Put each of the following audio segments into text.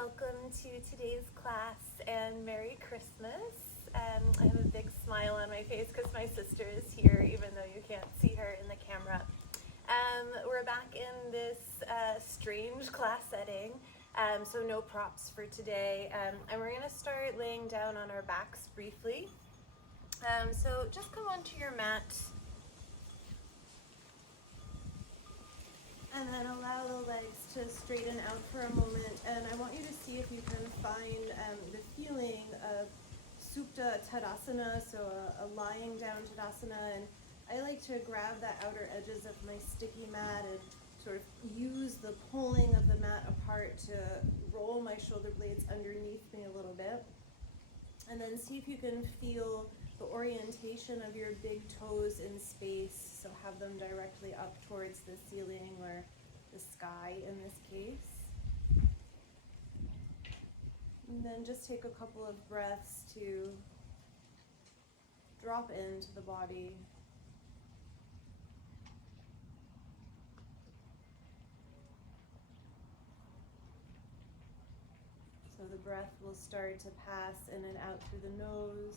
welcome to today's class and Merry Christmas. I have a big smile on my face because my sister is here, even though you can't see her in the camera. We're back in this strange class setting, so no props for today. And we're going to start laying down on our backs briefly. So just come onto your mat. And then allow the legs to straighten out for a moment. And I want you to see if you can find the feeling of Supta Tadasana, so a lying down Tadasana. And I like to grab the outer edges of my sticky mat and sort of use the pulling of the mat apart to roll my shoulder blades underneath me a little bit. And then see if you can feel the orientation of your big toes in space, so have them directly up towards the ceiling or the sky in this case. And then just take a couple of breaths to drop into the body. So the breath will start to pass in and out through the nose.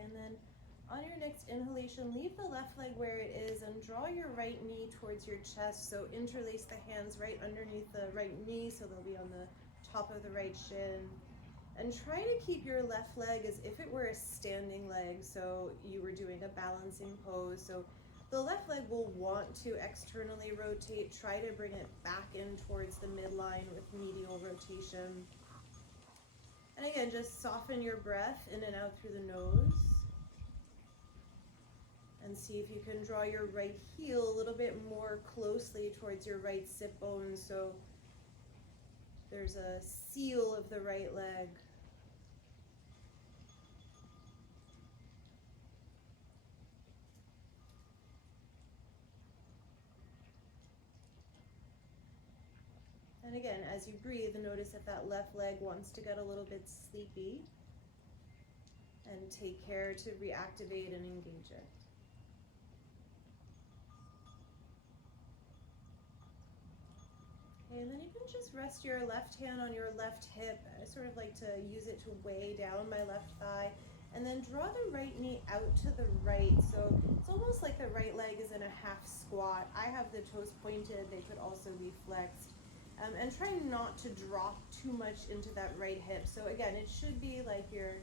And then on your next inhalation, leave the left leg where it is and draw your right knee towards your chest. So interlace the hands right underneath the right knee so they'll be on the top of the right shin. And try to keep your left leg as if it were a standing leg, so you were doing a balancing pose. So the left leg will want to externally rotate. Try to bring it back in towards the midline with medial rotation. And again, just soften your breath in and out through the nose. And see if you can draw your right heel a little bit more closely towards your right sit bone, so there's a seal of the right leg. And again, as you breathe, notice if that left leg wants to get a little bit sleepy, and take care to reactivate and engage it. Okay, and then you can just rest your left hand on your left hip. I sort of like to use it to weigh down my left thigh. And then draw the right knee out to the right. So it's almost like the right leg is in a half squat. I have the toes pointed. They could also be flexed. And try not to drop too much into that right hip. So again, it should be like you're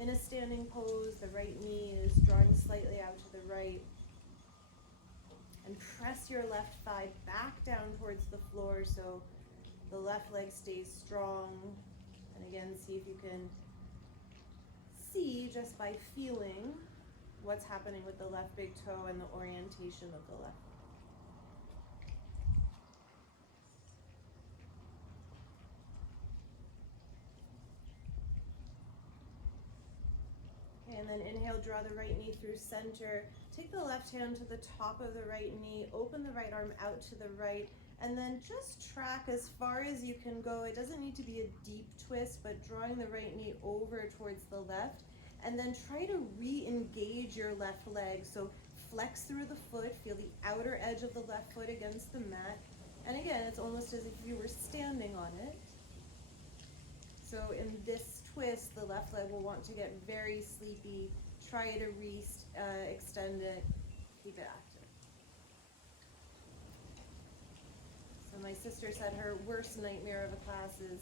in a standing pose. The right knee is drawing slightly out to the right. And press your left thigh back down towards the floor so the left leg stays strong. And again, see if you can see just by feeling what's happening with the left big toe and the orientation of the left. Okay, and then inhale, draw the right knee through center. Take the left hand to the top of the right knee, open the right arm out to the right, and then just track as far as you can go. It doesn't need to be a deep twist, but drawing the right knee over towards the left, and then try to re-engage your left leg. So flex through the foot, feel the outer edge of the left foot against the mat. And again, it's almost as if you were standing on it. So in this twist, the left leg will want to get very sleepy. Try to extend it, keep it active. So my sister said her worst nightmare of a class is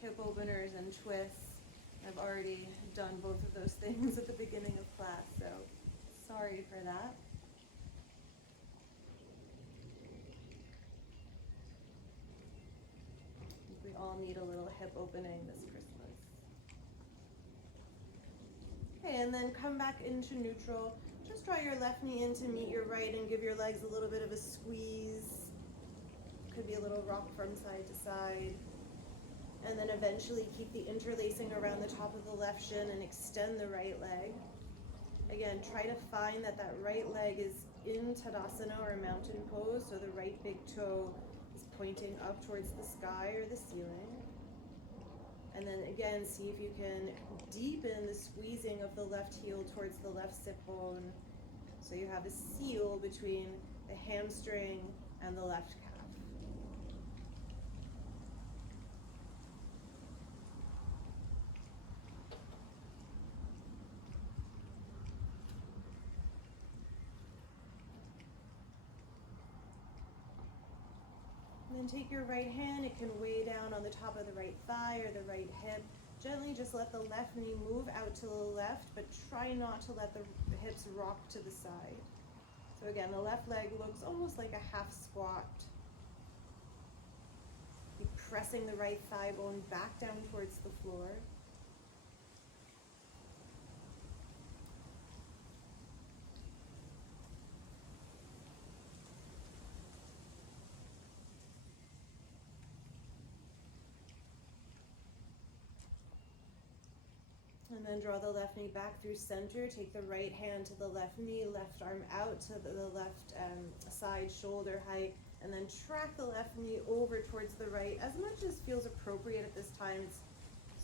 hip openers and twists. I've already done both of those things at the beginning of class, so sorry for that. I think we all need a little hip opening this Christmas. Okay, and then come back into neutral. Just draw your left knee in to meet your right and give your legs a little bit of a squeeze. Could be a little rock from side to side. And then eventually keep the interlacing around the top of the left shin and extend the right leg. Again, try to find that right leg is in Tadasana or mountain pose, so the right big toe is pointing up towards the sky or the ceiling. And then again, see if you can deepen the squeezing of the left heel towards the left sit bone, so you have a seal between the hamstring and the left calf. And then take your right hand, it can weigh down on the top of the right thigh or the right hip. Gently just let the left knee move out to the left, but try not to let the hips rock to the side. So again, the left leg looks almost like a half squat. Keep pressing the right thigh bone back down towards the floor. And then draw the left knee back through center. Take the right hand to the left knee, left arm out to the left side shoulder height, and then track the left knee over towards the right as much as feels appropriate at this time. It's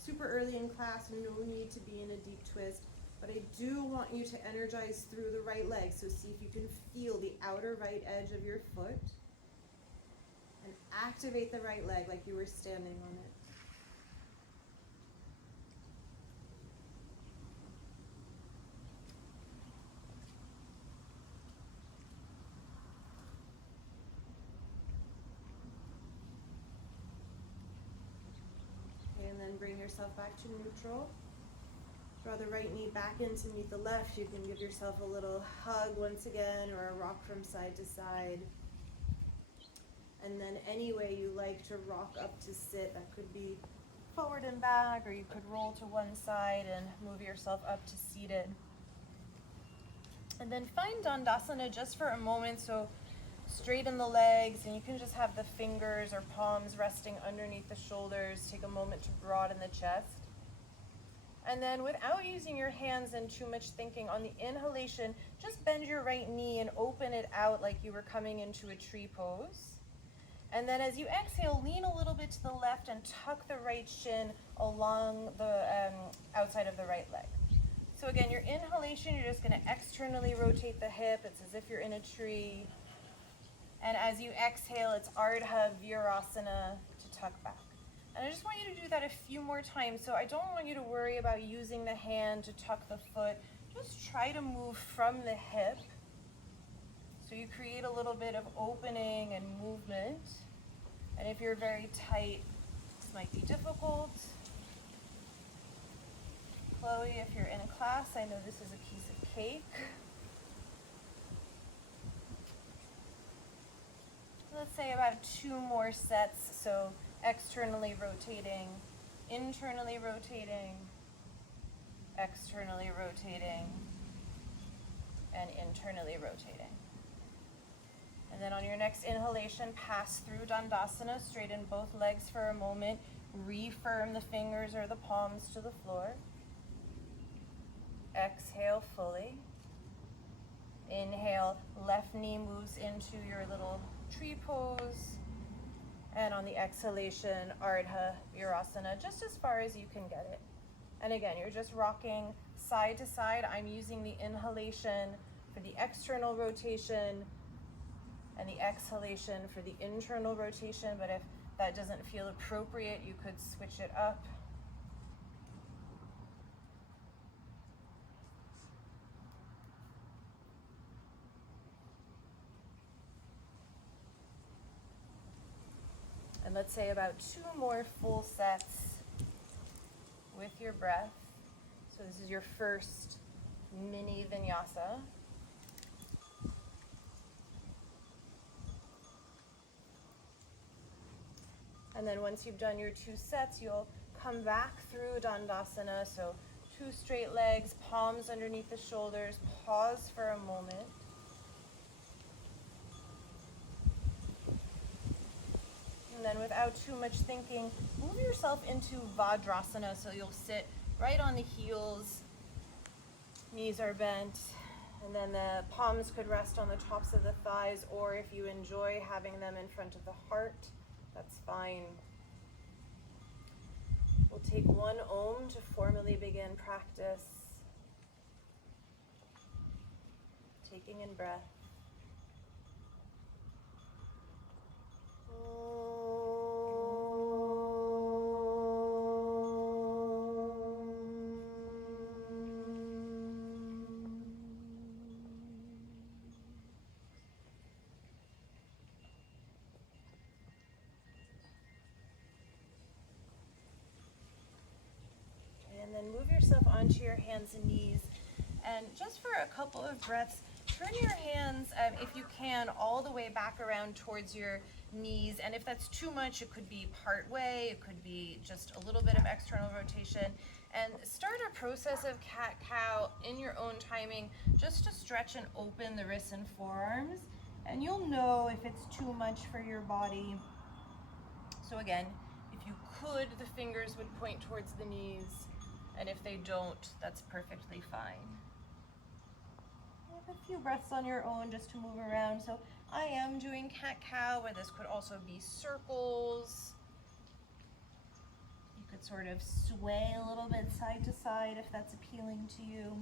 super early in class, no need to be in a deep twist, but I do want you to energize through the right leg. So see if you can feel the outer right edge of your foot and activate the right leg like you were standing on it. And then bring yourself back to neutral. Draw the right knee back in to meet the left. You can give yourself a little hug once again, or a rock from side to side. And then any way you like to rock up to sit, that could be forward and back, or you could roll to one side and move yourself up to seated. And then find Dandasana just for a moment, so straighten the legs, and you can just have the fingers or palms resting underneath the shoulders. Take a moment to broaden the chest. And then without using your hands and too much thinking, on the inhalation, just bend your right knee and open it out like you were coming into a tree pose. And then as you exhale, lean a little bit to the left and tuck the right shin along the outside of the right leg. So again, your inhalation, you're just going to externally rotate the hip. It's as if you're in a tree. And as you exhale, it's Adho, Vadrasana to tuck back. And I just want you to do that a few more times. So I don't want you to worry about using the hand to tuck the foot. Just try to move from the hip. So you create a little bit of opening and movement. And if you're very tight, this might be difficult. Chloe, if you're in class, I know this is a piece of cake. Let's say about 2 more sets. So externally rotating, internally rotating, externally rotating, and internally rotating. And then on your next inhalation, pass through Dandasana, straighten both legs for a moment, refirm the fingers or the palms to the floor. Exhale fully. Inhale, left knee moves into your little tree pose. And on the exhalation, Adho, Vadrasana, just as far as you can get it. And again, you're just rocking side to side. I'm using the inhalation for the external rotation and the exhalation for the internal rotation, but if that doesn't feel appropriate, you could switch it up. And let's say about 2 more full sets with your breath. So this is your first mini vinyasa. And then once you've done your 2 sets, you'll come back through Dandasana. So 2 straight legs, palms underneath the shoulders. Pause for a moment. And then without too much thinking, move yourself into Vadrasana. So you'll sit right on the heels, knees are bent, and then the palms could rest on the tops of the thighs, or if you enjoy having them in front of the heart, that's fine. We'll take one Om to formally begin practice. Taking in breath. And then move yourself onto your hands and knees. And just for a couple of breaths, turn your hands, if you can, all the way back around towards your knees. And if that's too much, it could be part way, it could be just a little bit of external rotation. And start a process of cat-cow in your own timing, just to stretch and open the wrists and forearms. And you'll know if it's too much for your body. So again, if you could, the fingers would point towards the knees. And if they don't, that's perfectly fine. Have a few breaths on your own just to move around. So I am doing cat-cow, where this could also be circles. You could sort of sway a little bit side to side if that's appealing to you.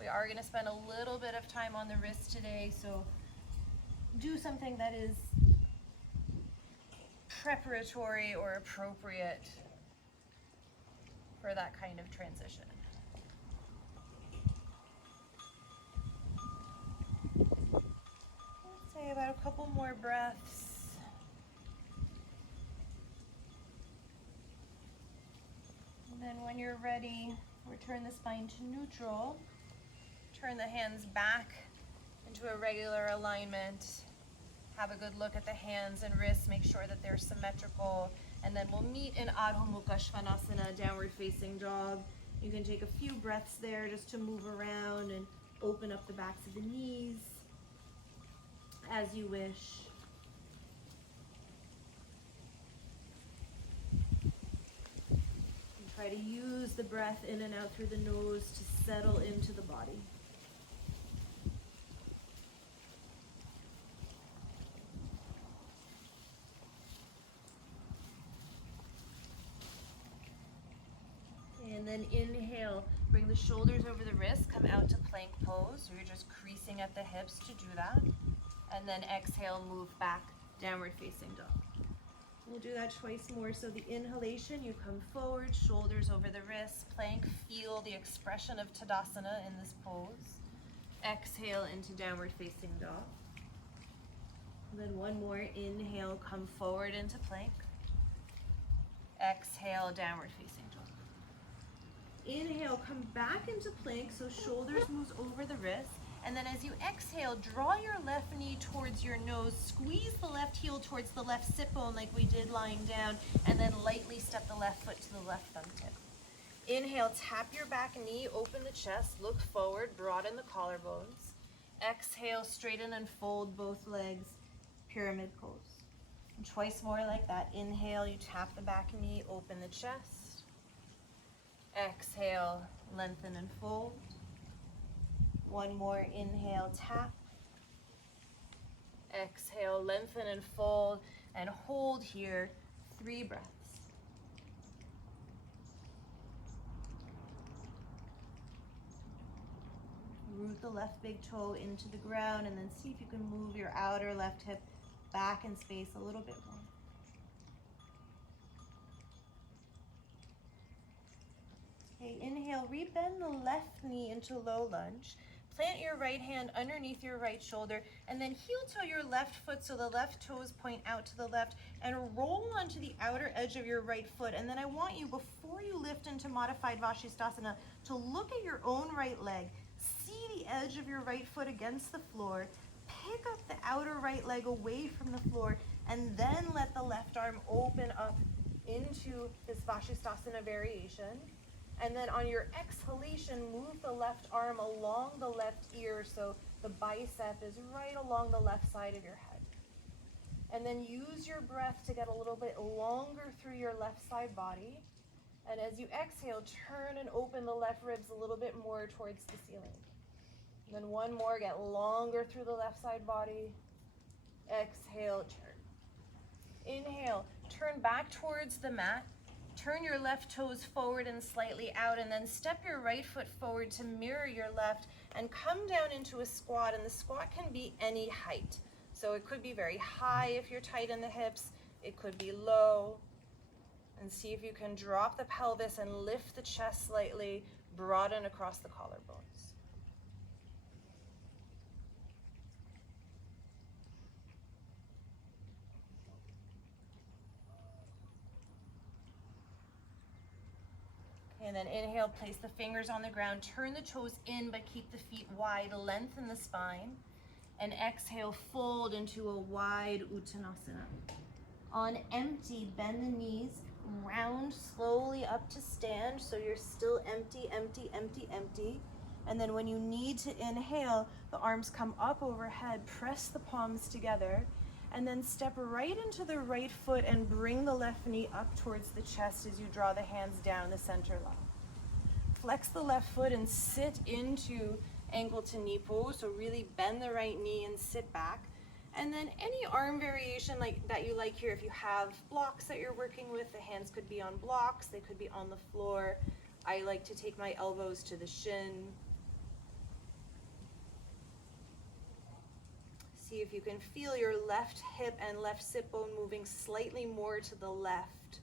We are going to spend a little bit of time on the wrist today, so do something that is preparatory or appropriate for that kind of transition. Let's say about a couple more breaths. And then when you're ready, return the spine to neutral. Turn the hands back into a regular alignment. Have a good look at the hands and wrists, make sure that they're symmetrical, and then we'll meet in Adho, Mukha, Svanasana, downward facing dog. You can take a few breaths there just to move around and open up the backs of the knees as you wish. And try to use the breath in and out through the nose to settle into the body. And then inhale, bring the shoulders over the wrists, come out to plank pose. So you're just creasing at the hips to do that. And then exhale, move back, downward facing dog. We'll do that twice more. So the inhalation, you come forward, shoulders over the wrists, plank, feel the expression of Tadasana in this pose. Exhale into downward facing dog. And then one more, inhale, come forward into plank. Exhale, downward facing dog. Inhale, come back into plank, so shoulders moves over the wrists. And then as you exhale, draw your left knee towards your nose, squeeze the left heel towards the left sit bone like we did lying down, and then lightly step the left foot to the left thumb tip. Inhale, tap your back knee, open the chest, look forward, broaden the collarbones. Exhale, straighten and fold both legs, pyramid pose. And twice more like that. Inhale, you tap the back knee, open the chest. Exhale, lengthen and fold. One more, inhale, tap. Exhale, lengthen and fold, and hold here, 3 breaths. Root the left big toe into the ground, and then see if you can move your outer left hip back in space a little bit more. Okay, inhale, rebend the left knee into low lunge. Plant your right hand underneath your right shoulder, and then heel toe your left foot so the left toes point out to the left, and roll onto the outer edge of your right foot. And then I want you, before you lift into modified Vadrasana, to look at your own right leg. See the edge of your right foot against the floor. Pick up the outer right leg away from the floor, and then let the left arm open up into this Svanasana variation. And then on your exhalation, move the left arm along the left ear so the bicep is right along the left side of your head. And then use your breath to get a little bit longer through your left side body. And as you exhale, turn and open the left ribs a little bit more towards the ceiling. And then one more, get longer through the left side body. Exhale, turn. Inhale, turn back towards the mat. Turn your left toes forward and slightly out, and then step your right foot forward to mirror your left and come down into a squat, and the squat can be any height. So it could be very high if you're tight in the hips, it could be low, and see if you can drop the pelvis and lift the chest slightly, broaden across the collarbones. And then inhale, place the fingers on the ground, turn the toes in, but keep the feet wide, lengthen the spine. And exhale, fold into a wide Uttanasana. On empty, bend the knees, round slowly up to stand, so you're still empty, empty, empty, empty. And then when you need to inhale, the arms come up overhead, press the palms together, and then step right into the right foot and bring the left knee up towards the chest as you draw the hands down the center line. Flex the left foot and sit into ankle to knee pose, so really bend the right knee and sit back. And then any arm variation like that you like here, if you have blocks that you're working with, the hands could be on blocks, they could be on the floor. I like to take my elbows to the shin. See if you can feel your left hip and left sit bone moving slightly more to the left,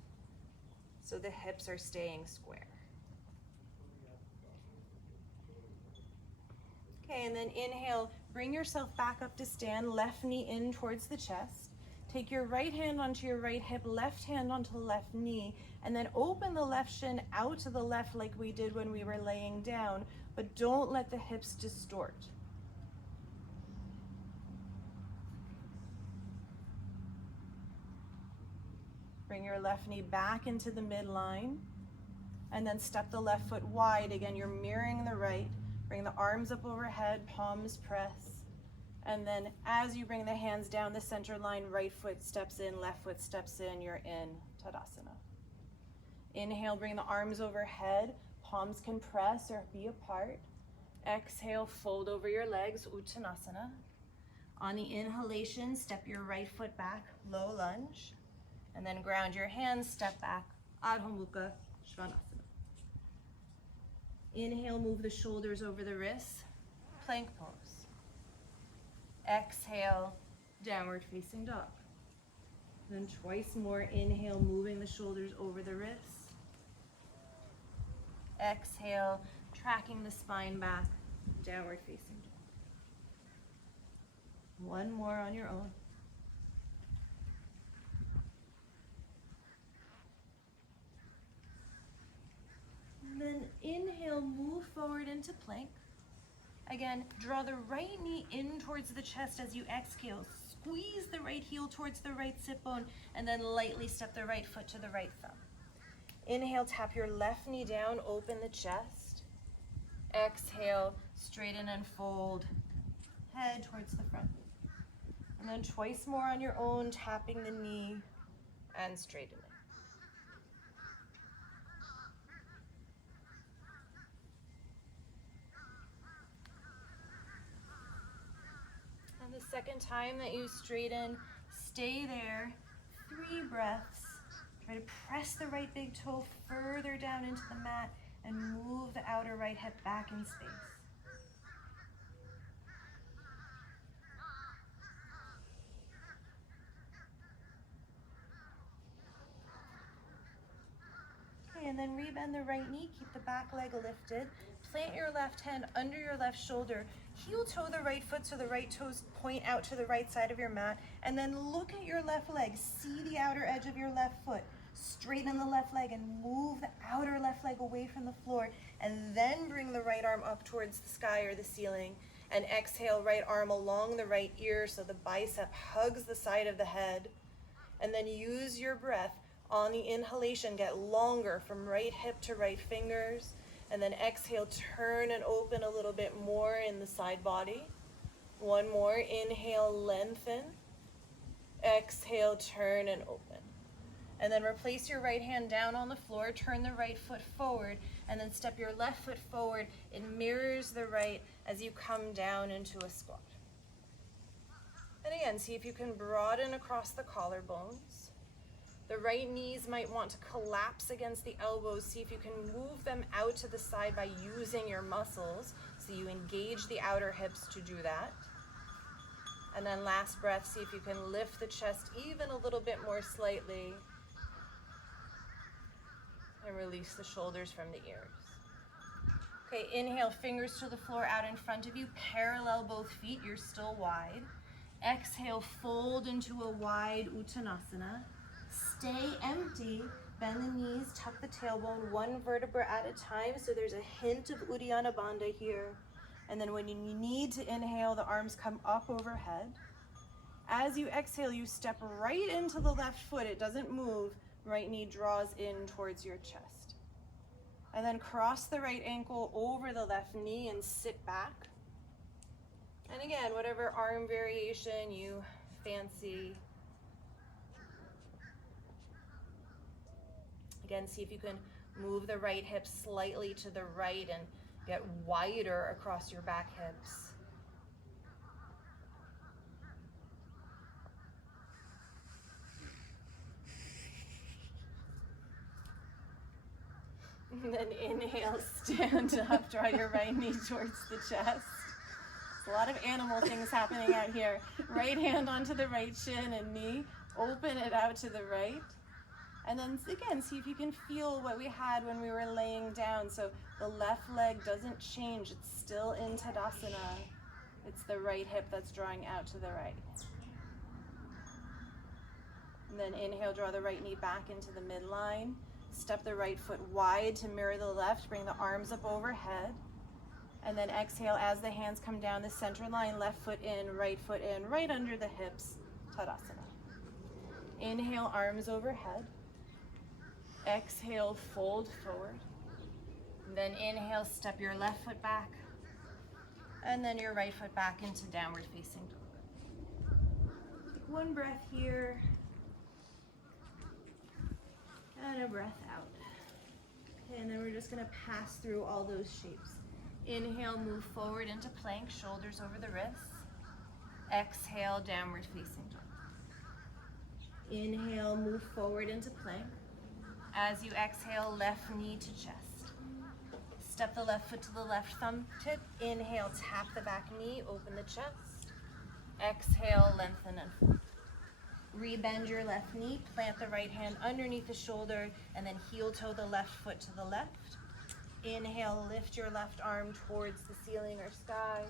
so the hips are staying square. Okay, and then inhale, bring yourself back up to stand, left knee in towards the chest. Take your right hand onto your right hip, left hand onto the left knee, and then open the left shin out to the left like we did when we were laying down, but don't let the hips distort. Bring your left knee back into the midline, and then step the left foot wide. Again, you're mirroring the right. Bring the arms up overhead, palms press. And then as you bring the hands down the center line, right foot steps in, left foot steps in, you're in Tadasana. Inhale, bring the arms overhead, palms can press or be apart. Exhale, fold over your legs, Uttanasana. On the inhalation, step your right foot back, low lunge. And then ground your hands, step back, Adho, Mukha, Svanasana. Inhale, move the shoulders over the wrists, plank pose. Exhale, downward facing dog. Then twice more, inhale, moving the shoulders over the wrists. Exhale, tracking the spine back, downward facing dog. One more on your own. Then inhale, move forward into plank. Again, draw the right knee in towards the chest as you exhale. Squeeze the right heel towards the right sit bone, and then lightly step the right foot to the right thumb. Inhale, tap your left knee down, open the chest. Exhale, straighten and fold, head towards the front. And then twice more on your own, tapping the knee and straightening. The second time that you straighten, stay there, 3 breaths. Try to press the right big toe further down into the mat and move the outer right hip back in space. Okay, and then rebend the right knee, keep the back leg lifted. Plant your left hand under your left shoulder. Heel toe the right foot so the right toes point out to the right side of your mat. And then look at your left leg. See the outer edge of your left foot. Straighten the left leg and move the outer left leg away from the floor. And then bring the right arm up towards the sky or the ceiling. And exhale, right arm along the right ear so the bicep hugs the side of the head. And then use your breath. On the inhalation, get longer from right hip to right fingers. And then exhale, turn and open a little bit more in the side body. One more, inhale, lengthen. Exhale, turn and open. And then replace your right hand down on the floor, turn the right foot forward, and then step your left foot forward. It mirrors the right as you come down into a squat. And again, see if you can broaden across the collarbones. The right knees might want to collapse against the elbows. See if you can move them out to the side by using your muscles. So you engage the outer hips to do that. And then last breath, see if you can lift the chest even a little bit more slightly. And release the shoulders from the ears. Okay, inhale, fingers to the floor out in front of you. Parallel both feet, you're still wide. Exhale, fold into a wide Uttanasana. Stay empty, bend the knees, tuck the tailbone, one vertebra at a time. So there's a hint of Uddiyana Bandha here. And then when you need to inhale, the arms come up overhead. As you exhale, you step right into the left foot. It doesn't move. Right knee draws in towards your chest. And then cross the right ankle over the left knee and sit back. And again, whatever arm variation you fancy. Again, see if you can move the right hip slightly to the right and get wider across your back hips. And then inhale, stand up, draw your right knee towards the chest. There's a lot of animal things happening out here. Right hand onto the right shin and knee. Open it out to the right. And then again, see if you can feel what we had when we were laying down. So the left leg doesn't change. It's still in Tadasana. It's the right hip that's drawing out to the right. And then inhale, draw the right knee back into the midline. Step the right foot wide to mirror the left. Bring the arms up overhead. And then exhale as the hands come down the center line. Left foot in, right under the hips. Tadasana. Inhale, arms overhead. Exhale, fold forward. And then inhale, step your left foot back. And then your right foot back into downward facing dog. Take one breath here. And a breath out. Okay, and then we're just gonna pass through all those shapes. Inhale, move forward into plank, shoulders over the wrists. Exhale, downward facing dog. Inhale, move forward into plank. As you exhale, left knee to chest. Step the left foot to the left thumb tip. Inhale, tap the back knee, open the chest. Exhale, lengthen and fold. Rebend your left knee, plant the right hand underneath the shoulder, and then heel toe the left foot to the left. Inhale, lift your left arm towards the ceiling or sky.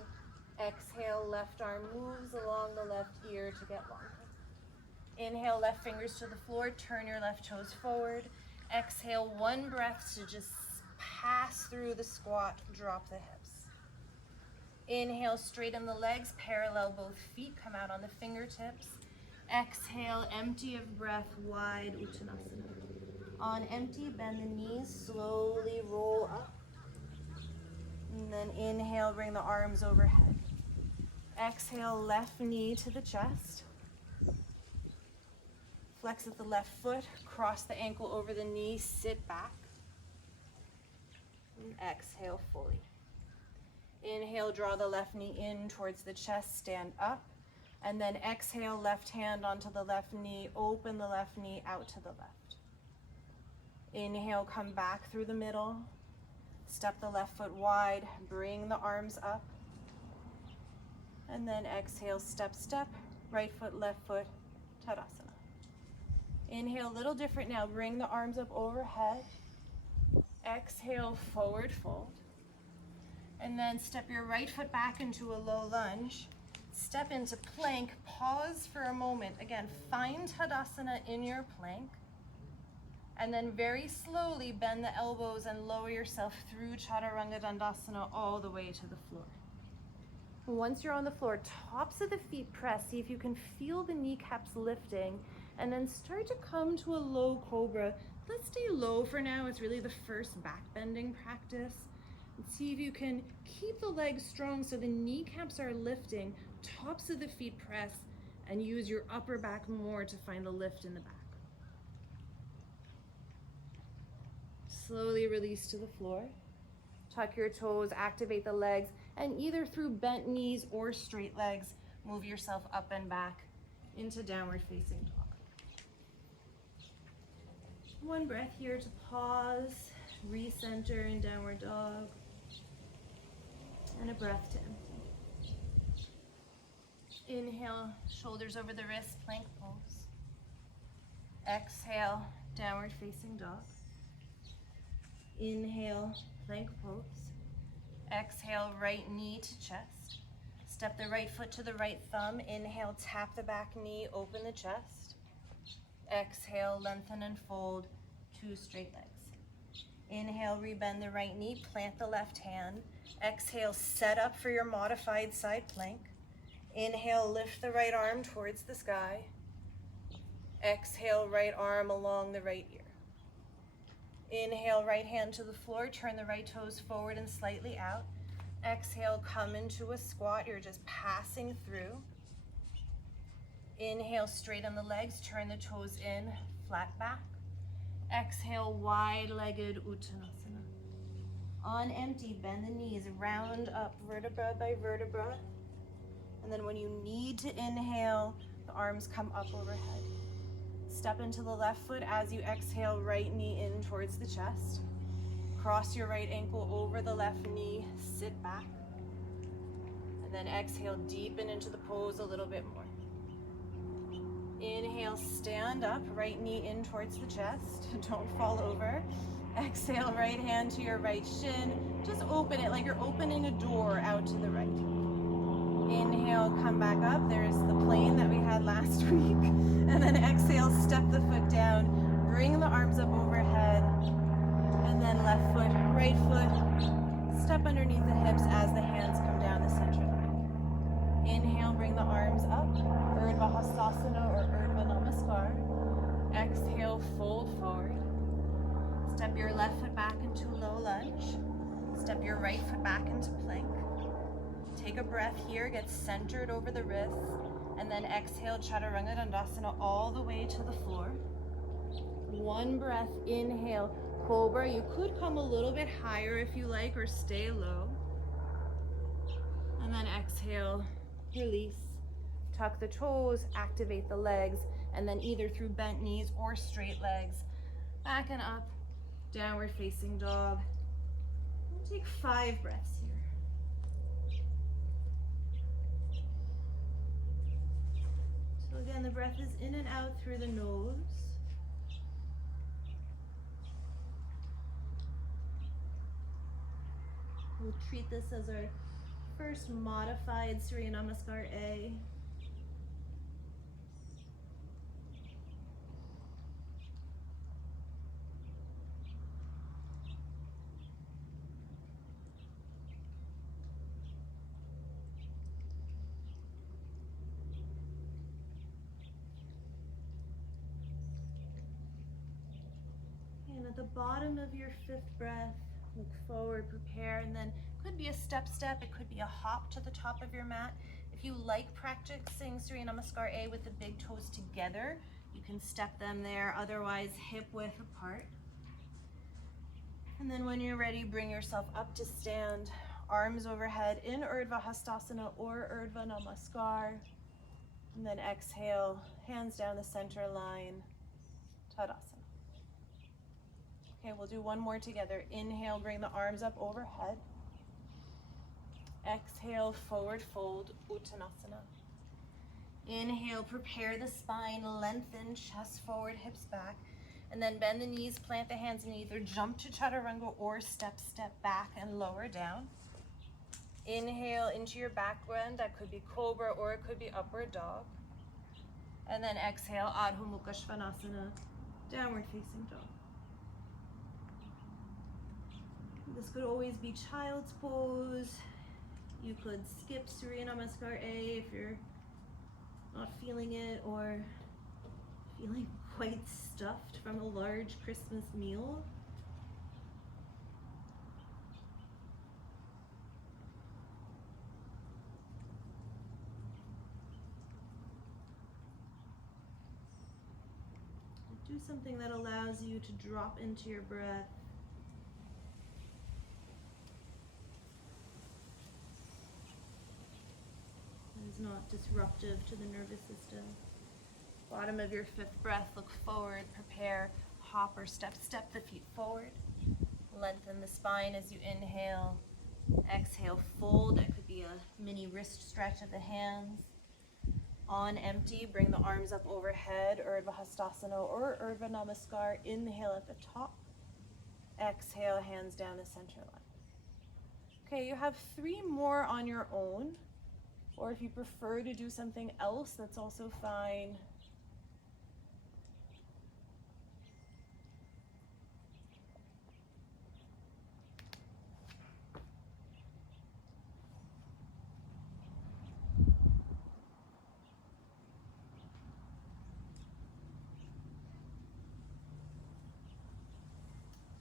Exhale, left arm moves along the left ear to get longer. Inhale, left fingers to the floor, turn your left toes forward. Exhale, one breath to just pass through the squat, drop the hips. Inhale, straighten the legs, parallel both feet, come out on the fingertips. Exhale, empty of breath, wide Uttanasana. On empty, bend the knees, slowly roll up. And then inhale, bring the arms overhead. Exhale, left knee to the chest. Flex at the left foot, cross the ankle over the knee, sit back. And exhale fully. Inhale, draw the left knee in towards the chest, stand up. And then exhale, left hand onto the left knee, open the left knee out to the left. Inhale, come back through the middle. Step the left foot wide, bring the arms up. And then exhale, step, step, right foot, left foot, Tadasana. Inhale, a little different now. Bring the arms up overhead. Exhale, forward fold. And then step your right foot back into a low lunge. Step into plank, pause for a moment. Again, find Tadasana in your plank. And then very slowly bend the elbows and lower yourself through Chaturanga Dandasana all the way to the floor. Once you're on the floor, tops of the feet press. See if you can feel the kneecaps lifting. And then start to come to a low cobra. Let's stay low for now. It's really the first back bending practice. And see if you can keep the legs strong so the kneecaps are lifting. Tops of the feet press and use your upper back more to find the lift in the back. Slowly release to the floor. Tuck your toes, activate the legs, and either through bent knees or straight legs, move yourself up and back into downward facing dog. One breath here to pause, recenter in downward dog, and a breath to empty. Inhale, shoulders over the wrist, plank pose. Exhale, downward facing dog. Inhale, plank pose. Exhale, right knee to chest. Step the right foot to the right thumb. Inhale, tap the back knee, open the chest. Exhale, lengthen and fold, 2 straight legs. Inhale, rebend the right knee, plant the left hand. Exhale, set up for your modified side plank. Inhale, lift the right arm towards the sky. Exhale, right arm along the right ear. Inhale, right hand to the floor, turn the right toes forward and slightly out. Exhale, come into a squat, you're just passing through. Inhale, straighten the legs, turn the toes in, flat back. Exhale, wide-legged Uttanasana. On empty, bend the knees, round up vertebra by vertebra. And then when you need to inhale, the arms come up overhead. Step into the left foot as you exhale, right knee in towards the chest. Cross your right ankle over the left knee, sit back. And then exhale, deepen into the pose a little bit more. Inhale, stand up, right knee in towards the chest. Don't fall over. Exhale, right hand to your right shin. Just open it like you're opening a door out to the right. Inhale, come back up. There's the plane that we had last week. And then exhale, step the foot down. Bring the arms up overhead. And then left foot, right foot. Step underneath the hips as the hands come down the center line. Inhale, bring the arms up. Urdhva Hastasana or Urdhva Namaskar. Exhale, fold forward. Step your left foot back into low lunge. Step your right foot back into plank. Take a breath here, get centered over the wrists, and then exhale, Chaturanga Dandasana all the way to the floor. One breath, inhale, Cobra. You could come a little bit higher if you like, or stay low. And then exhale, release. Tuck the toes, activate the legs, and then either through bent knees or straight legs, back and up, downward facing dog. We'll take 5 breaths here. So again, the breath is in and out through the nose. We'll treat this as our first modified Surya Namaskar A. And at the bottom of your 5th breath, look forward, prepare, and then could be a step, it could be a hop to the top of your mat. If you like practicing Surya Namaskar A with the big toes together, you can step them there, otherwise hip width apart. And then when you're ready, bring yourself up to stand, arms overhead in Urdhva Hastasana or Urdhva Namaskar. And then exhale, hands down the center line, Tadasana. Okay, we'll do one more together. Inhale, bring the arms up overhead. Exhale, forward fold, Uttanasana. Inhale, prepare the spine, lengthen, chest forward, hips back. And then bend the knees, plant the hands, and either jump to Chaturanga or step back and lower down. Inhale into your back bend. That could be Cobra or it could be Upward Dog. And then exhale, Adho Mukha Svanasana, downward facing dog. This could always be child's pose. You could skip Surya Namaskar A if you're not feeling it or feeling quite stuffed from a large Christmas meal. Do something that allows you to drop into your breath. Is not disruptive to the nervous system. Bottom of your 5th breath, look forward, prepare, hop or step the feet forward. Lengthen the spine as you inhale. Exhale, fold. That could be a mini wrist stretch of the hands. On empty, bring the arms up overhead, Urdhva Hastasana or Urdhva Namaskar. Inhale at the top. Exhale, hands down the center line. Okay, you have 3 more on your own, or if you prefer to do something else, that's also fine.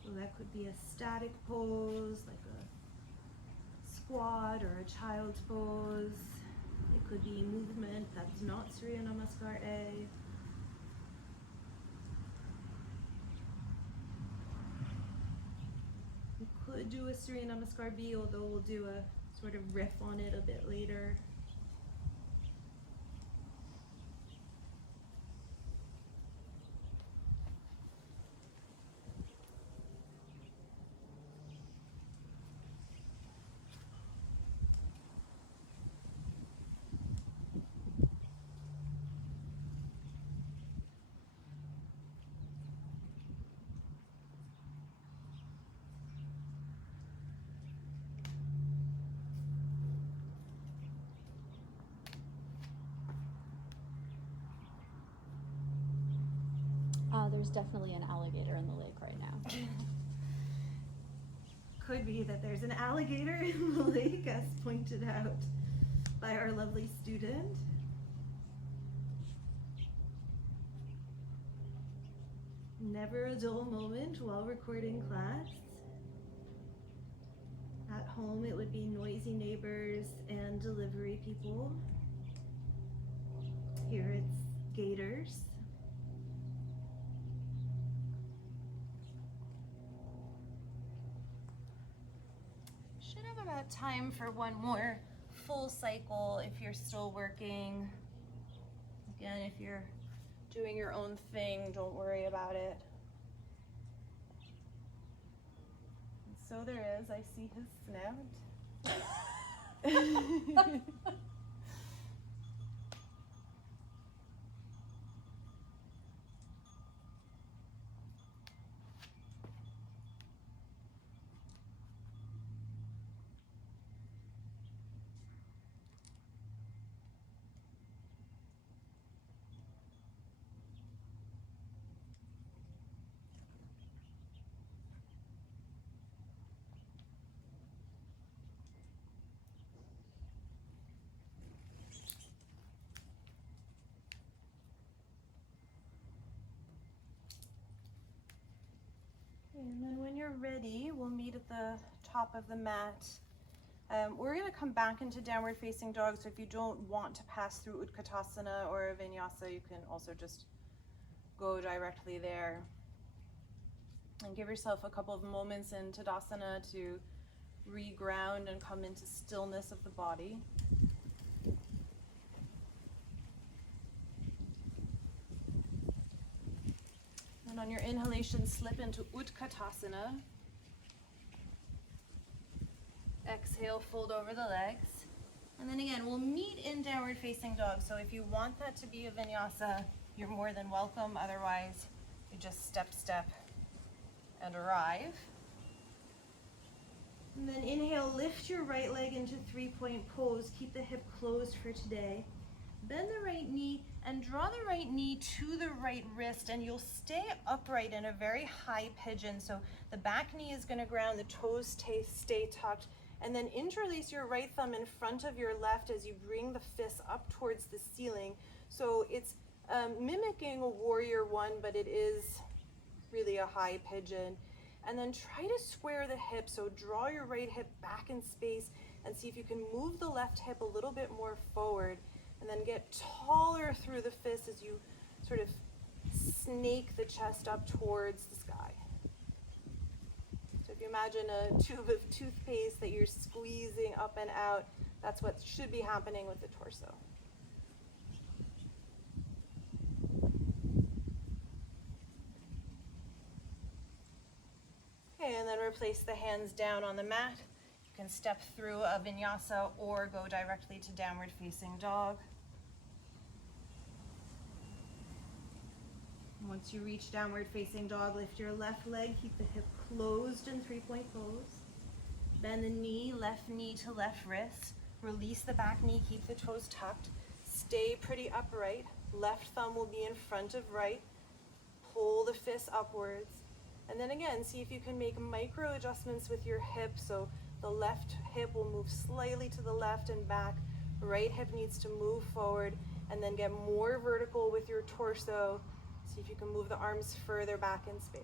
So that could be a static pose, like a squat or a child's pose. It could be movement that's not Surya Namaskar A. You could do a Surya Namaskar B, although we'll do a sort of riff on it a bit later. There's definitely an alligator in the lake right now. Could be that there's an alligator in the lake, as pointed out by our lovely student. Never a dull moment while recording class. At home, it would be noisy neighbors and delivery people. Here it's gators. Should have about time for one more full cycle if you're still working. Again, if you're doing your own thing, don't worry about it. And so there is, I see his snout. And then when you're ready, we'll meet at the top of the mat. We're going to come back into downward facing dog, so if you don't want to pass through Utkatasana or Vinyasa, you can also just go directly there. And give yourself a couple of moments in Tadasana to reground and come into stillness of the body. And on your inhalation, slip into Utkatasana. Exhale, fold over the legs. And then again, we'll meet in downward facing dog. So if you want that to be a vinyasa, you're more than welcome. Otherwise, you just step, and arrive. And then inhale, lift your right leg into 3-point pose. Keep the hip closed for today. Bend the right knee and draw the right knee to the right wrist, and you'll stay upright in a very high pigeon. So the back knee is going to ground, the toes stay tucked, and then interlace your right thumb in front of your left as you bring the fists up towards the ceiling. So it's mimicking a warrior one, but it is really a high pigeon. And then try to square the hip, so draw your right hip back in space and see if you can move the left hip a little bit more forward. And then get taller through the fist as you sort of snake the chest up towards the sky. So if you imagine a tube of toothpaste that you're squeezing up and out, that's what should be happening with the torso. place the hands down on the mat. You can step through a vinyasa or go directly to downward facing dog. Once you reach downward facing dog, lift your left leg, keep the hip closed in 3-point pose. Bend the knee, left knee to left wrist. Release the back knee, keep the toes tucked. Stay pretty upright. Left thumb will be in front of right. Pull the fists upwards. And then again, see if you can make micro adjustments with your hip. So the left hip will move slightly to the left and back. Right hip needs to move forward, and then get more vertical with your torso. See if you can move the arms further back in space.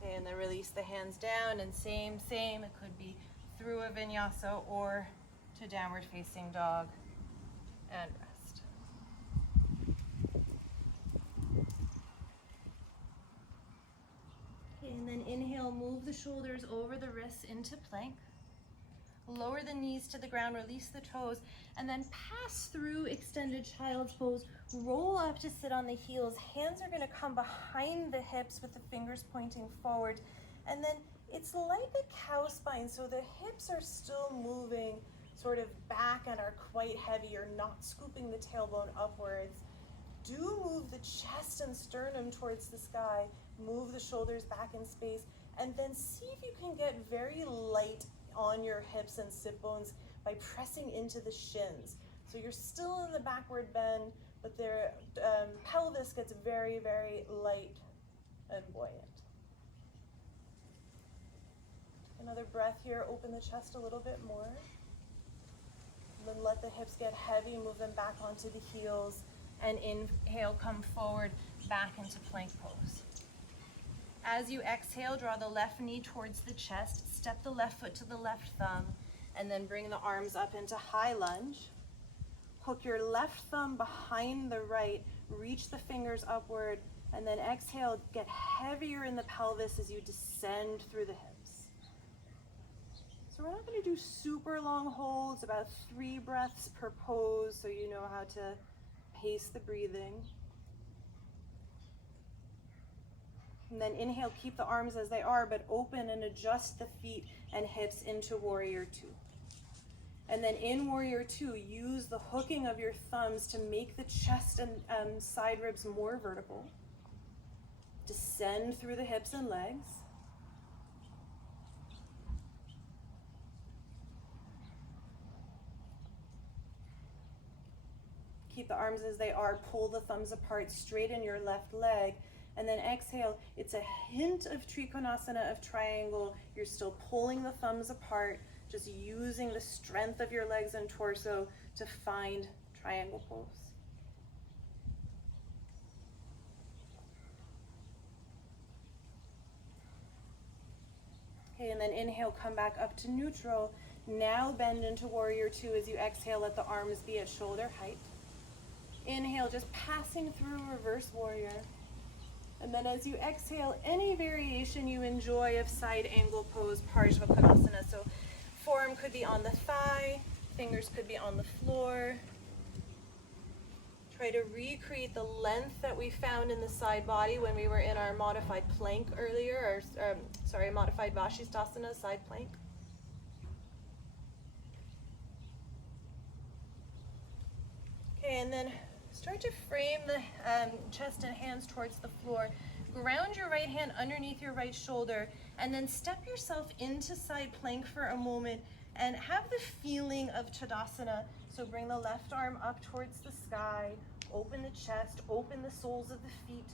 Okay, and then release the hands down, and same. It could be through a vinyasa or to downward facing dog, and rest. Okay, and then inhale, move the shoulders over the wrists into plank. Lower the knees to the ground, release the toes, and then pass through extended child's pose. Roll up to sit on the heels. Hands are going to come behind the hips with the fingers pointing forward. And then it's like a cow spine, so the hips are still moving sort of back and are quite heavy. You're not scooping the tailbone upwards. Do move the chest and sternum towards the sky. Move the shoulders back in space. And then see if you can get very light on your hips and sit bones by pressing into the shins. So you're still in the backward bend, but their pelvis gets very, very light and buoyant. Another breath here, open the chest a little bit more. And then let the hips get heavy, move them back onto the heels, and inhale, come forward, back into plank pose. As you exhale, draw the left knee towards the chest, step the left foot to the left thumb, and then bring the arms up into high lunge. Hook your left thumb behind the right, reach the fingers upward, and then exhale, get heavier in the pelvis as you descend through the hips. So we're not going to do super long holds, about 3 breaths per pose, so you know how to pace the breathing. And then inhale, keep the arms as they are, but open and adjust the feet and hips into Warrior 2. And then in Warrior 2, use the hooking of your thumbs to make the chest and side ribs more vertical. Descend through the hips and legs. Keep the arms as they are, pull the thumbs apart, straighten your left leg. And then exhale, it's a hint of Trikonasana, of triangle. You're still pulling the thumbs apart, just using the strength of your legs and torso to find triangle pose. Okay, and then inhale, come back up to neutral. Now bend into Warrior 2 as you exhale, let the arms be at shoulder height. Inhale, just passing through Reverse Warrior. And then as you exhale, any variation you enjoy of side angle pose, Parsvakonasana. So forearm could be on the thigh, fingers could be on the floor. Try to recreate the length that we found in the side body when we were in our modified plank earlier, or modified Vashisthasana, side plank. Okay, and then start to frame the chest and hands towards the floor. Ground your right hand underneath your right shoulder, and then step yourself into side plank for a moment and have the feeling of Tadasana. So bring the left arm up towards the sky, open the chest, open the soles of the feet,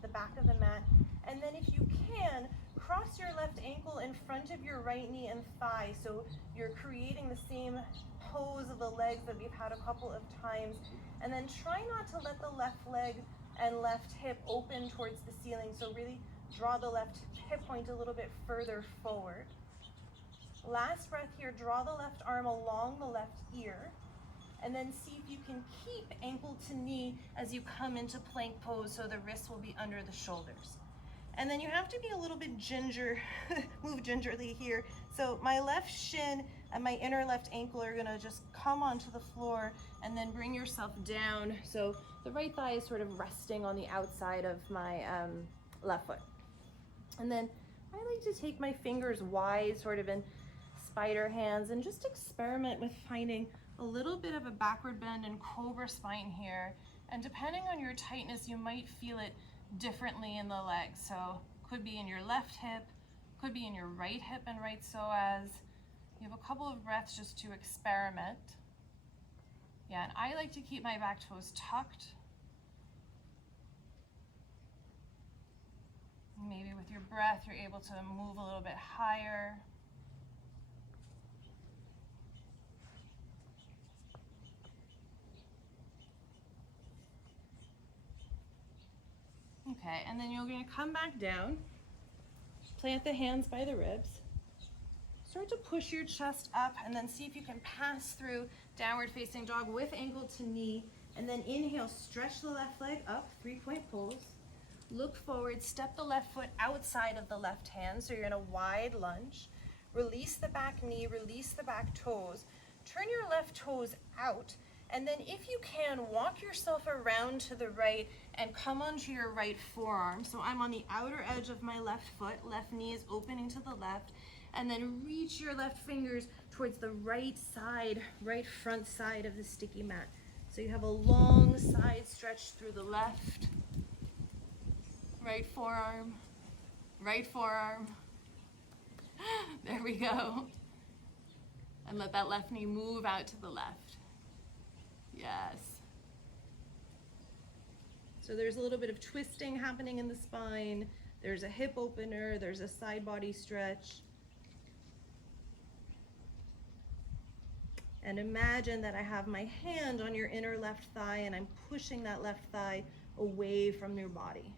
the back of the mat, and then if you can, cross your left ankle in front of your right knee and thigh. So you're creating the same pose of the legs that we've had a couple of times. And then try not to let the left leg and left hip open towards the ceiling. So really draw the left hip point a little bit further forward. Last breath here, draw the left arm along the left ear. And then see if you can keep ankle to knee as you come into plank pose, so the wrists will be under the shoulders. And then you have to be a little bit move gingerly here. So my left shin and my inner left ankle are gonna just come onto the floor, and then bring yourself down. So the right thigh is sort of resting on the outside of my left foot. And then I like to take my fingers wide, sort of in spider hands, and just experiment with finding a little bit of a backward bend and cobra spine here. And depending on your tightness, you might feel it differently in the legs. So could be in your left hip, could be in your right hip and right psoas. You have a couple of breaths just to experiment. Yeah, and I like to keep my back toes tucked. Maybe with your breath, you're able to move a little bit higher. Okay, and then you're going to come back down, plant the hands by the ribs, start to push your chest up, and then see if you can pass through downward facing dog with ankle to knee, and then inhale, stretch the left leg up, 3-point pose. Look forward, step the left foot outside of the left hand, so you're in a wide lunge. Release the back knee, release the back toes. Turn your left toes out, and then if you can, walk yourself around to the right and come onto your right forearm. So I'm on the outer edge of my left foot, left knee is opening to the left, and then reach your left fingers towards the right side, right front side of the sticky mat. So you have a long side stretch through the left, right forearm, right forearm. There we go. And let that left knee move out to the left. Yes. So there's a little bit of twisting happening in the spine. There's a hip opener, there's a side body stretch. And imagine that I have my hand on your inner left thigh, and I'm pushing that left thigh away from your body.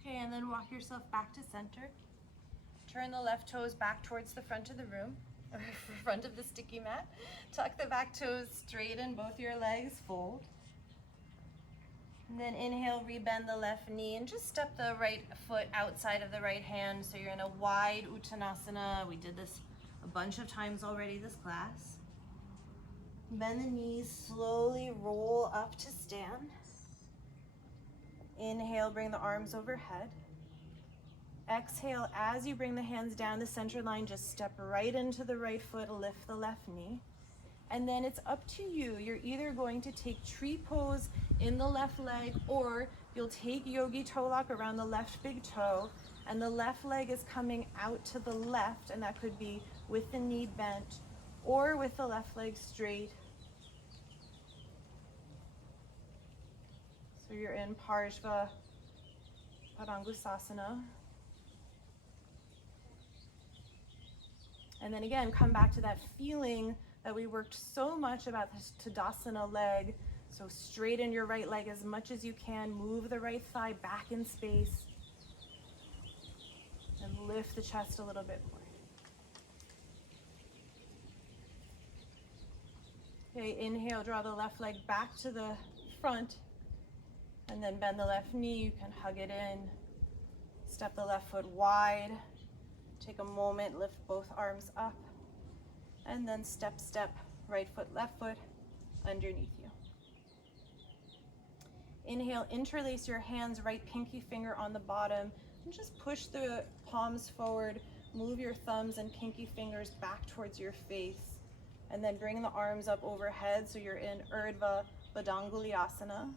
Okay, and then walk yourself back to center. Turn the left toes back towards the front of the room, or front of the sticky mat. Tuck the back toes, straighten both your legs, fold. And then inhale, rebend the left knee, and just step the right foot outside of the right hand, so you're in a wide Uttanasana. We did this a bunch of times already this class. Bend the knees, slowly roll up to stand. Inhale, bring the arms overhead. Exhale, as you bring the hands down the center line, just step right into the right foot, lift the left knee. And then it's up to you. You're either going to take tree pose in the left leg, or you'll take yogi toe lock around the left big toe, and the left leg is coming out to the left, and that could be with the knee bent or with the left leg straight. So you're in Parshva Padangusasana. And then again, come back to that feeling that we worked so much about this Tadasana leg. So straighten your right leg as much as you can, move the right thigh back in space, and lift the chest a little bit more. Okay, inhale, draw the left leg back to the front, and then bend the left knee. You can hug it in, step the left foot wide, take a moment, lift both arms up, and then step, right foot, left foot underneath you. Inhale, interlace your hands, right pinky finger on the bottom, and just push the palms forward, move your thumbs and pinky fingers back towards your face, and then bring the arms up overhead so you're in Urdhva Badanguliasana.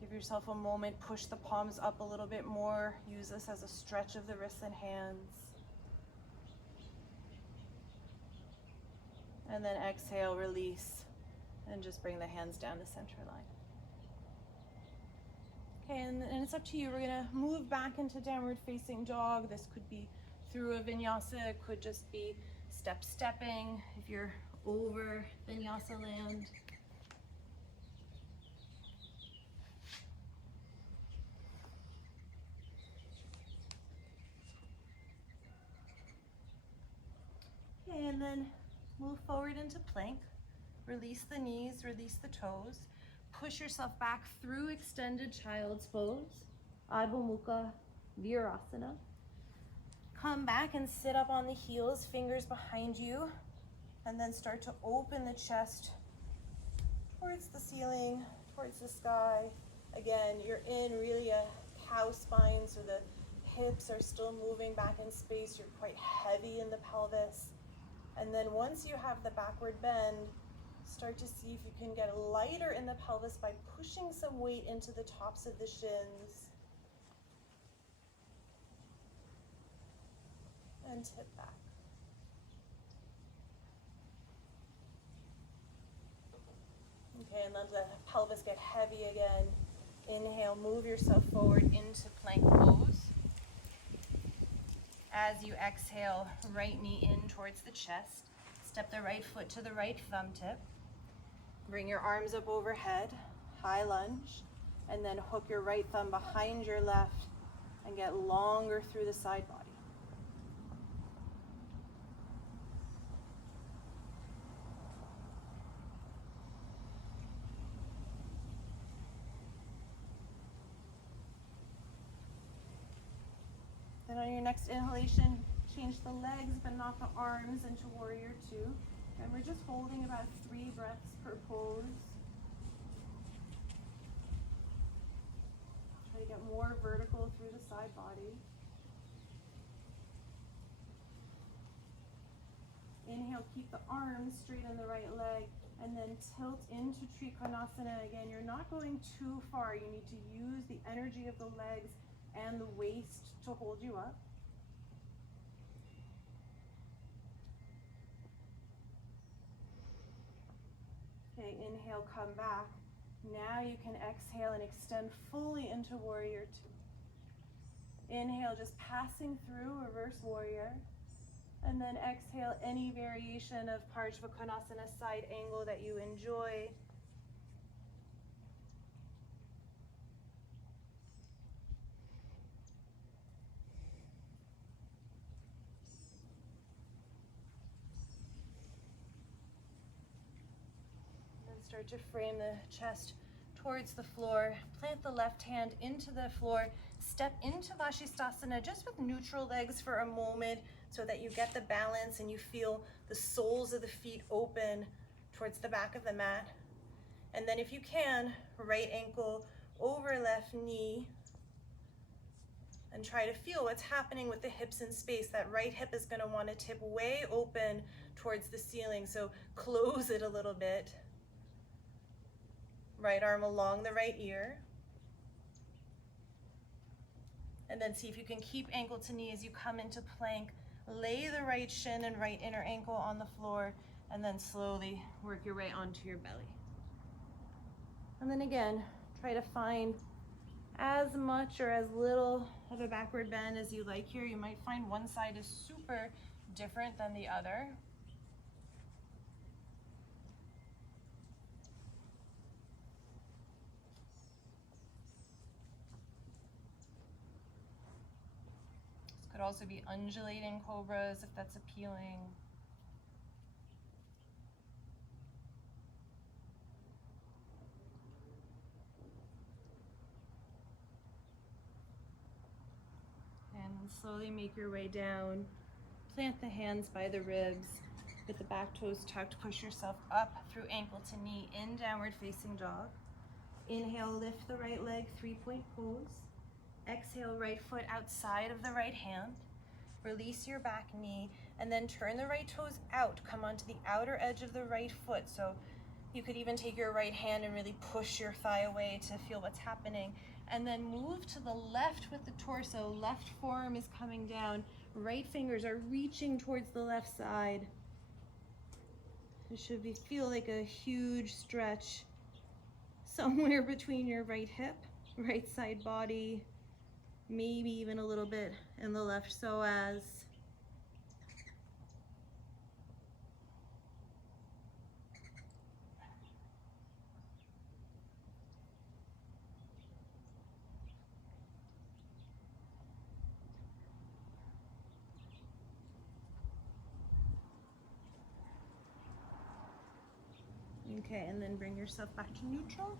Give yourself a moment, push the palms up a little bit more, use this as a stretch of the wrists and hands. And then exhale, release, and just bring the hands down the center line. Okay, and it's up to you. We're gonna move back into downward facing dog. This could be through a vinyasa, it could just be stepping if you're over vinyasa land. and then move forward into plank. Release the knees, release the toes. Push yourself back through extended child's pose. Adho Mukha, Vadrasana. Come back and sit up on the heels, fingers behind you, and then start to open the chest towards the ceiling, towards the sky. Again, you're in really a cow spine, so the hips are still moving back in space. You're quite heavy in the pelvis. And then once you have the backward bend, start to see if you can get lighter in the pelvis by pushing some weight into the tops of the shins. And tip back. Okay, and let the pelvis get heavy again. Inhale, move yourself forward into plank pose. As you exhale, right knee in towards the chest. Step the right foot to the right thumb tip. Bring your arms up overhead, high lunge, and then hook your right thumb behind your left and get longer through the side body. Then on your next inhalation, change the legs but not the arms into warrior two. And we're just holding about 3 breaths per pose. Try to get more vertical through the side body. Inhale, keep the arms straight in the right leg, and then tilt into Trikonasana. Again, you're not going too far. You need to use the energy of the legs and the waist to hold you up. Okay, inhale, come back. Now you can exhale and extend fully into warrior two. Inhale, just passing through reverse warrior. And then exhale, any variation of Parsvakonasana side angle that you enjoy. Start to frame the chest towards the floor. Plant the left hand into the floor. Step into Vashisthasana just with neutral legs for a moment so that you get the balance and you feel the soles of the feet open towards the back of the mat. And then if you can, right ankle over left knee and try to feel what's happening with the hips in space. That right hip is going to want to tip way open towards the ceiling, so close it a little bit. Right arm along the right ear. And then see if you can keep ankle to knee as you come into plank. Lay the right shin and right inner ankle on the floor, and then slowly work your way onto your belly. And then again, try to find as much or as little of a backward bend as you like here. You might find one side is super different than the other. Could also be undulating cobras if that's appealing. And slowly make your way down. Plant the hands by the ribs. With the back toes tucked, push yourself up through ankle to knee in downward facing dog. Inhale, lift the right leg, 3-point pose. Exhale, right foot outside of the right hand. Release your back knee and then turn the right toes out. Come onto the outer edge of the right foot. So you could even take your right hand and really push your thigh away to feel what's happening. And then move to the left with the torso. Left forearm is coming down. Right fingers are reaching towards the left side. It should feel like a huge stretch somewhere between your right hip, right side body, maybe even a little bit in the left psoas. Okay, and then bring yourself back to neutral.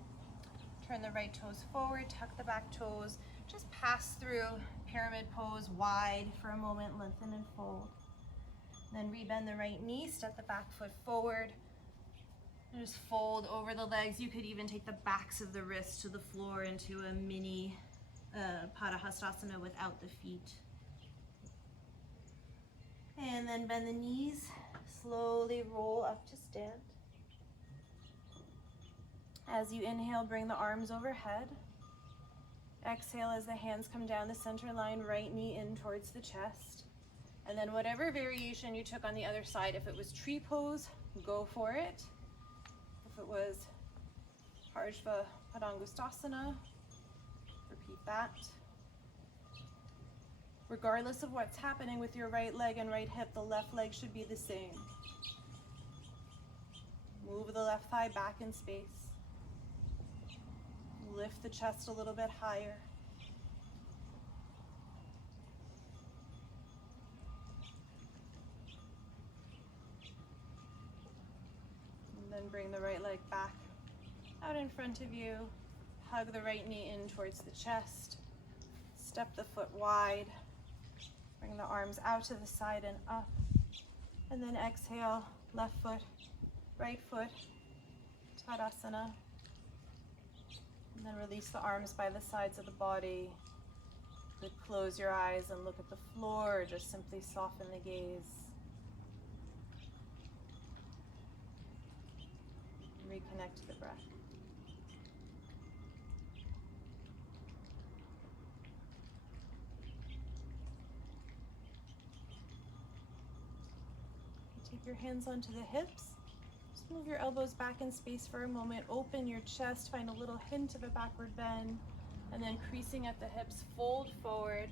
Turn the right toes forward, tuck the back toes. Just pass through pyramid pose wide for a moment, lengthen and fold. Then rebend the right knee, step the back foot forward. And just fold over the legs. You could even take the backs of the wrists to the floor into a mini Tadasana without the feet. And then bend the knees, slowly roll up to stand. As you inhale, bring the arms overhead. Exhale as the hands come down the center line, right knee in towards the chest. And then whatever variation you took on the other side, if it was tree pose, go for it. If it was Parshva Padangusthasana, repeat that. Regardless of what's happening with your right leg and right hip, the left leg should be the same. Move the left thigh back in space. Lift the chest a little bit higher. And then bring the right leg back out in front of you. Hug the right knee in towards the chest. Step the foot wide. Bring the arms out to the side and up. And then exhale, left foot, right foot, Tadasana. And then release the arms by the sides of the body. You could close your eyes and look at the floor, or just simply soften the gaze. Reconnect to the breath. Take your hands onto the hips. Just move your elbows back in space for a moment. Open your chest, find a little hint of a backward bend. And then creasing at the hips, fold forward.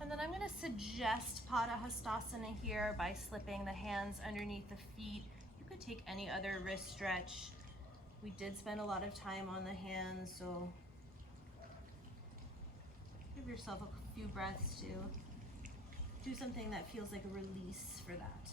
And then I'm going to suggest Padahastasana here by slipping the hands underneath the feet. You could take any other wrist stretch. We did spend a lot of time on the hands, so give yourself a few breaths to do something that feels like a release for that.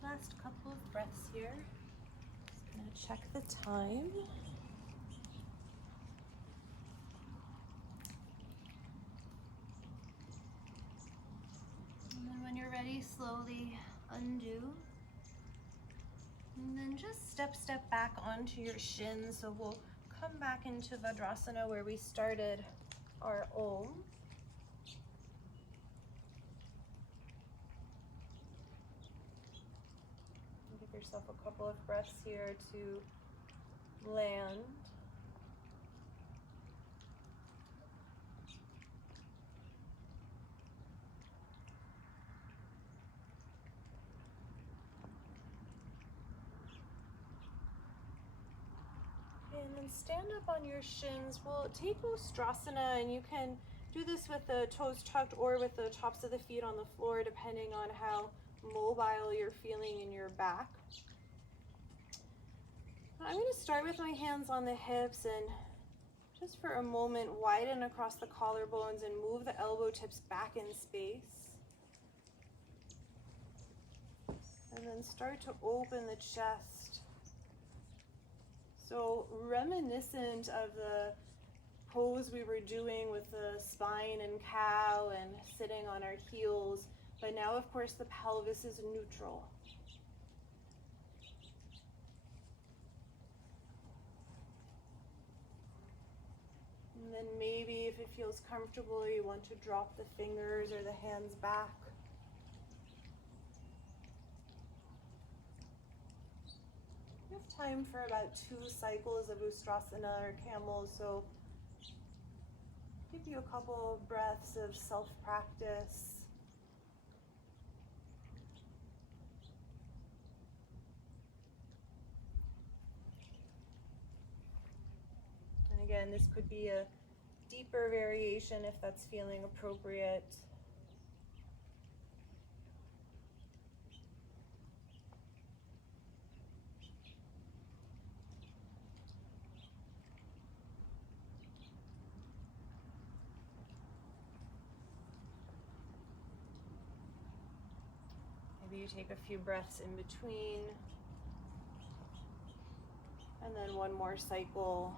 Last couple of breaths here. Just gonna check the time. And then when you're ready, slowly undo. And then just step back onto your shins. So we'll come back into Vadrasana where we started our Om. Give yourself a couple of breaths here to land. And then stand up on your shins. We'll take Ustrasana, and you can do this with the toes tucked or with the tops of the feet on the floor, depending on how mobile you're feeling in your back. I'm going to start with my hands on the hips and just for a moment widen across the collarbones and move the elbow tips back in space. And then start to open the chest. So reminiscent of the pose we were doing with the spine and cow and sitting on our heels, but now of course the pelvis is neutral. And then maybe if it feels comfortable, you want to drop the fingers or the hands back. You have time for about 2 cycles of Ustrasana or camel, so give you a couple of breaths of self-practice. And again, this could be a deeper variation if that's feeling appropriate. maybe you take a few breaths in between. And then one more cycle.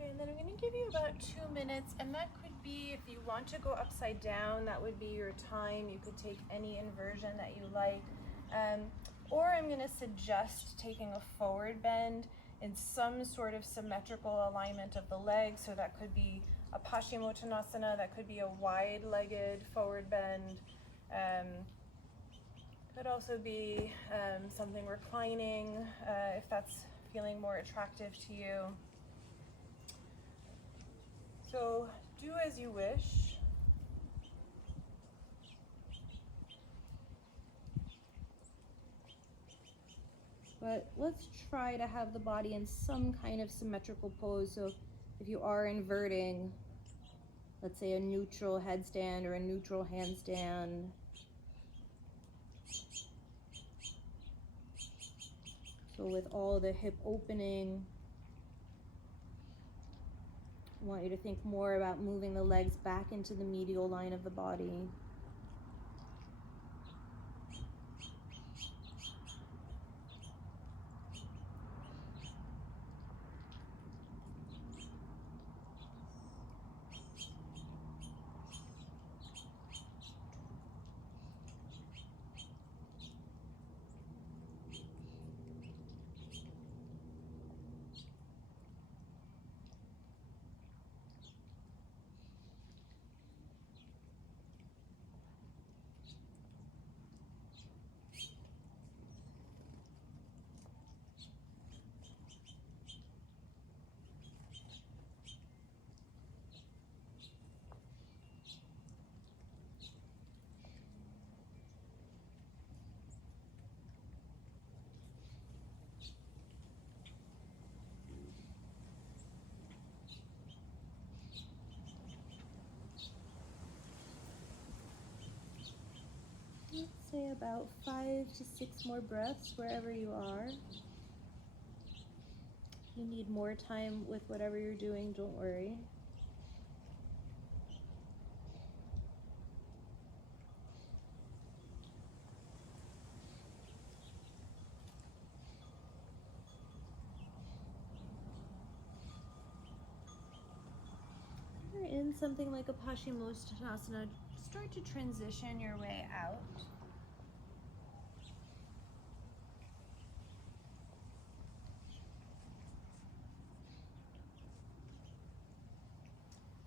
And then I'm going to give you about 2 minutes, and that could be, if you want to go upside down, that would be your time. You could take any inversion that you like. Or I'm going to suggest taking a forward bend in some sort of symmetrical alignment of the legs. So that could be a Paschimottanasana, that could be a wide-legged forward bend. Could also be something reclining, if that's feeling more attractive to you. So do as you wish. But let's try to have the body in some kind of symmetrical pose. So if you are inverting, let's say a neutral headstand or a neutral handstand. So with all the hip opening, I want you to think more about moving the legs back into the medial line of the body. Let's say about 5 to 6 more breaths wherever you are. If you need more time with whatever you're doing, don't worry. You're in something like a Paschimottanasana. Start to transition your way out.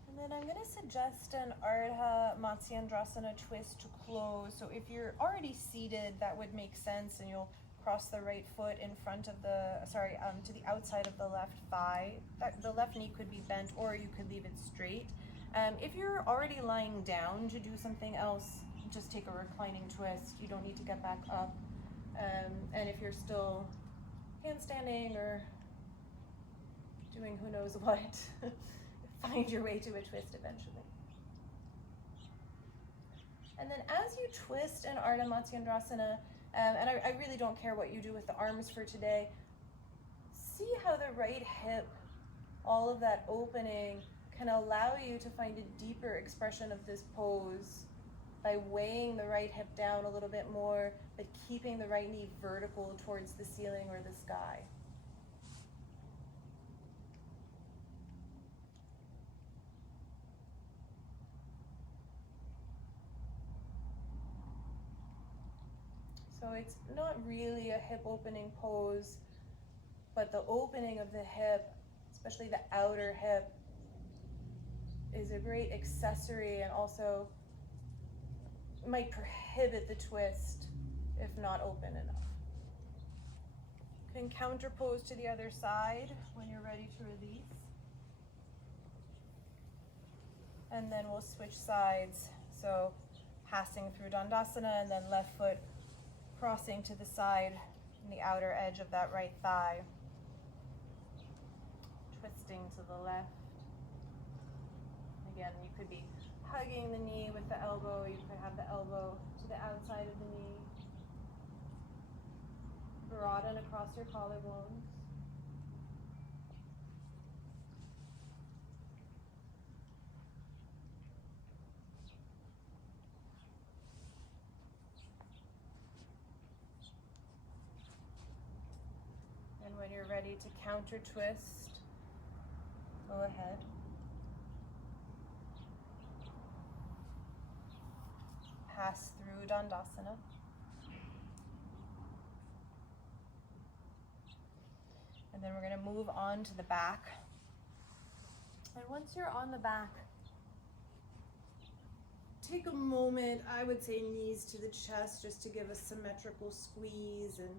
And then I'm going to suggest an Ardha Matsyendrasana twist to close. So if you're already seated, that would make sense, and you'll cross the right foot in front of to the outside of the left thigh. The left knee could be bent, or you could leave it straight. If you're already lying down to do something else, just take a reclining twist. You don't need to get back up. And if you're still handstanding or doing who knows what, find your way to a twist eventually. And then as you twist an Ardha Matsyendrasana, and I really don't care what you do with the arms for today, see how the right hip, all of that opening, can allow you to find a deeper expression of this pose by weighing the right hip down a little bit more, but keeping the right knee vertical towards the ceiling or the sky. So it's not really a hip opening pose, but the opening of the hip, especially the outer hip, is a great accessory and also might prohibit the twist if not open enough. You can counter pose to the other side when you're ready to release. And then we'll switch sides. So passing through Dandasana and then left foot crossing to the side in the outer edge of that right thigh. Twisting to the left. Again, you could be hugging the knee with the elbow. You could have the elbow to the outside of the knee. Broaden across your collarbones. And when you're ready to counter twist, go ahead. Pass through Dandasana. And then we're going to move on to the back. And once you're on the back, take a moment, I would say knees to the chest, just to give a symmetrical squeeze and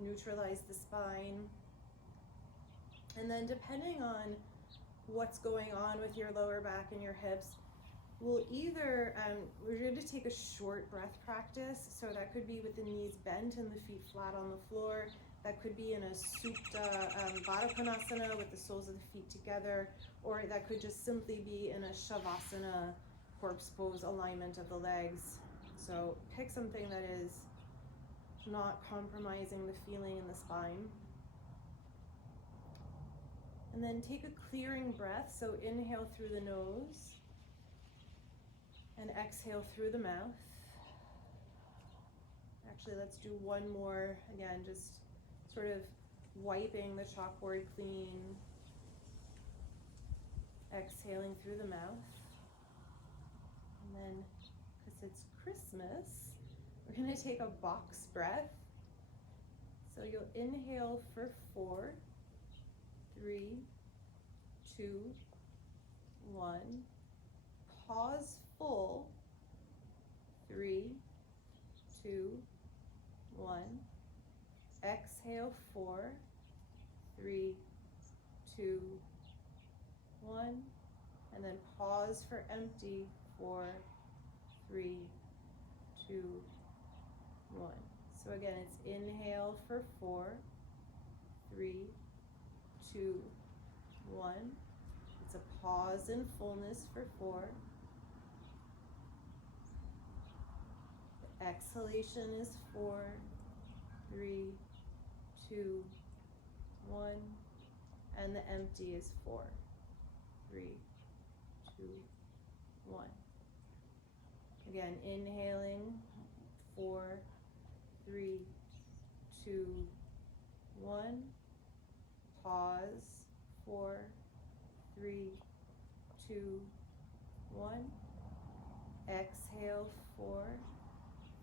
neutralize the spine. And then depending on what's going on with your lower back and your hips, we'll either, we're going to take a short breath practice. So that could be with the knees bent and the feet flat on the floor. That could be in a Supta Vadrasana with the soles of the feet together, or that could just simply be in a Shavasana corpse pose alignment of the legs. So pick something that is not compromising the feeling in the spine. And then take a clearing breath. So inhale through the nose and exhale through the mouth. Actually, let's do one more. Again, just sort of wiping the chalkboard clean. Exhaling through the mouth. And then, because it's Christmas, we're going to take a box breath. So you'll inhale for 4, 3, 2, 1. Pause full. 3, 2, 1. Exhale 4, 3, 2, 1. And then pause for empty. 4, 3, 2, 1. So again, it's inhale for 4, 3, 2, 1. It's a pause in fullness for 4. The exhalation is 4, 3, 2, 1. And the empty is 4, 3, 2, 1. Again, inhaling, 4, 3, 2, 1. Pause, 4, 3, 2, 1. Exhale, 4,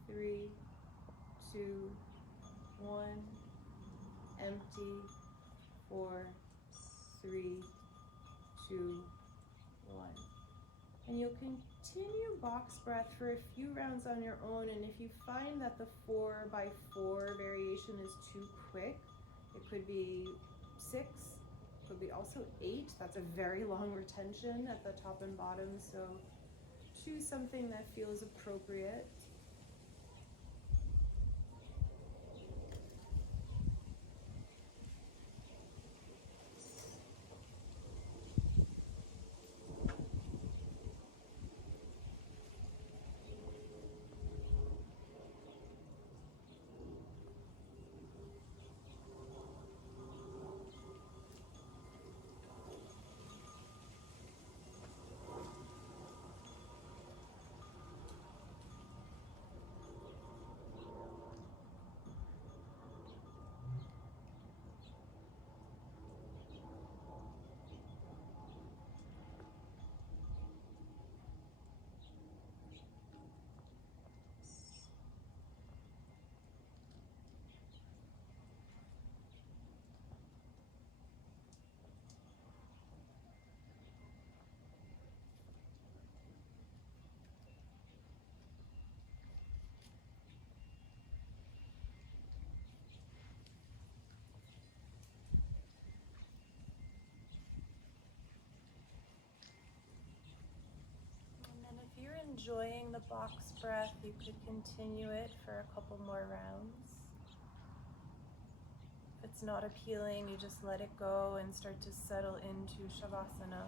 3, 2, 1. Empty, 4, 3, 2, 1. And you'll continue box breath for a few rounds on your own, and if you find that the 4x4 variation is too quick, it could be 6, could be also 8. That's a very long retention at the top and bottom, so choose something that feels appropriate. enjoying the box breath, you could continue it for a couple more rounds. If it's not appealing, you just let it go and start to settle into Shavasana.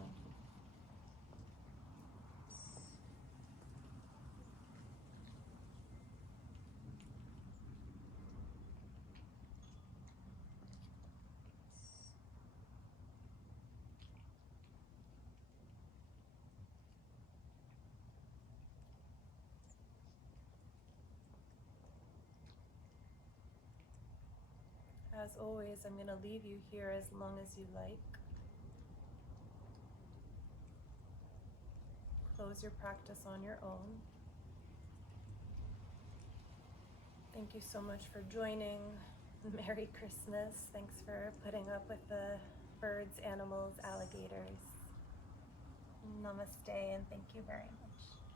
As always, I'm going to leave you here as long as you like. Close your practice on your own. Thank you so much for joining. Merry Christmas. Thanks for putting up with the birds, animals, alligators. Namaste, and thank you very much.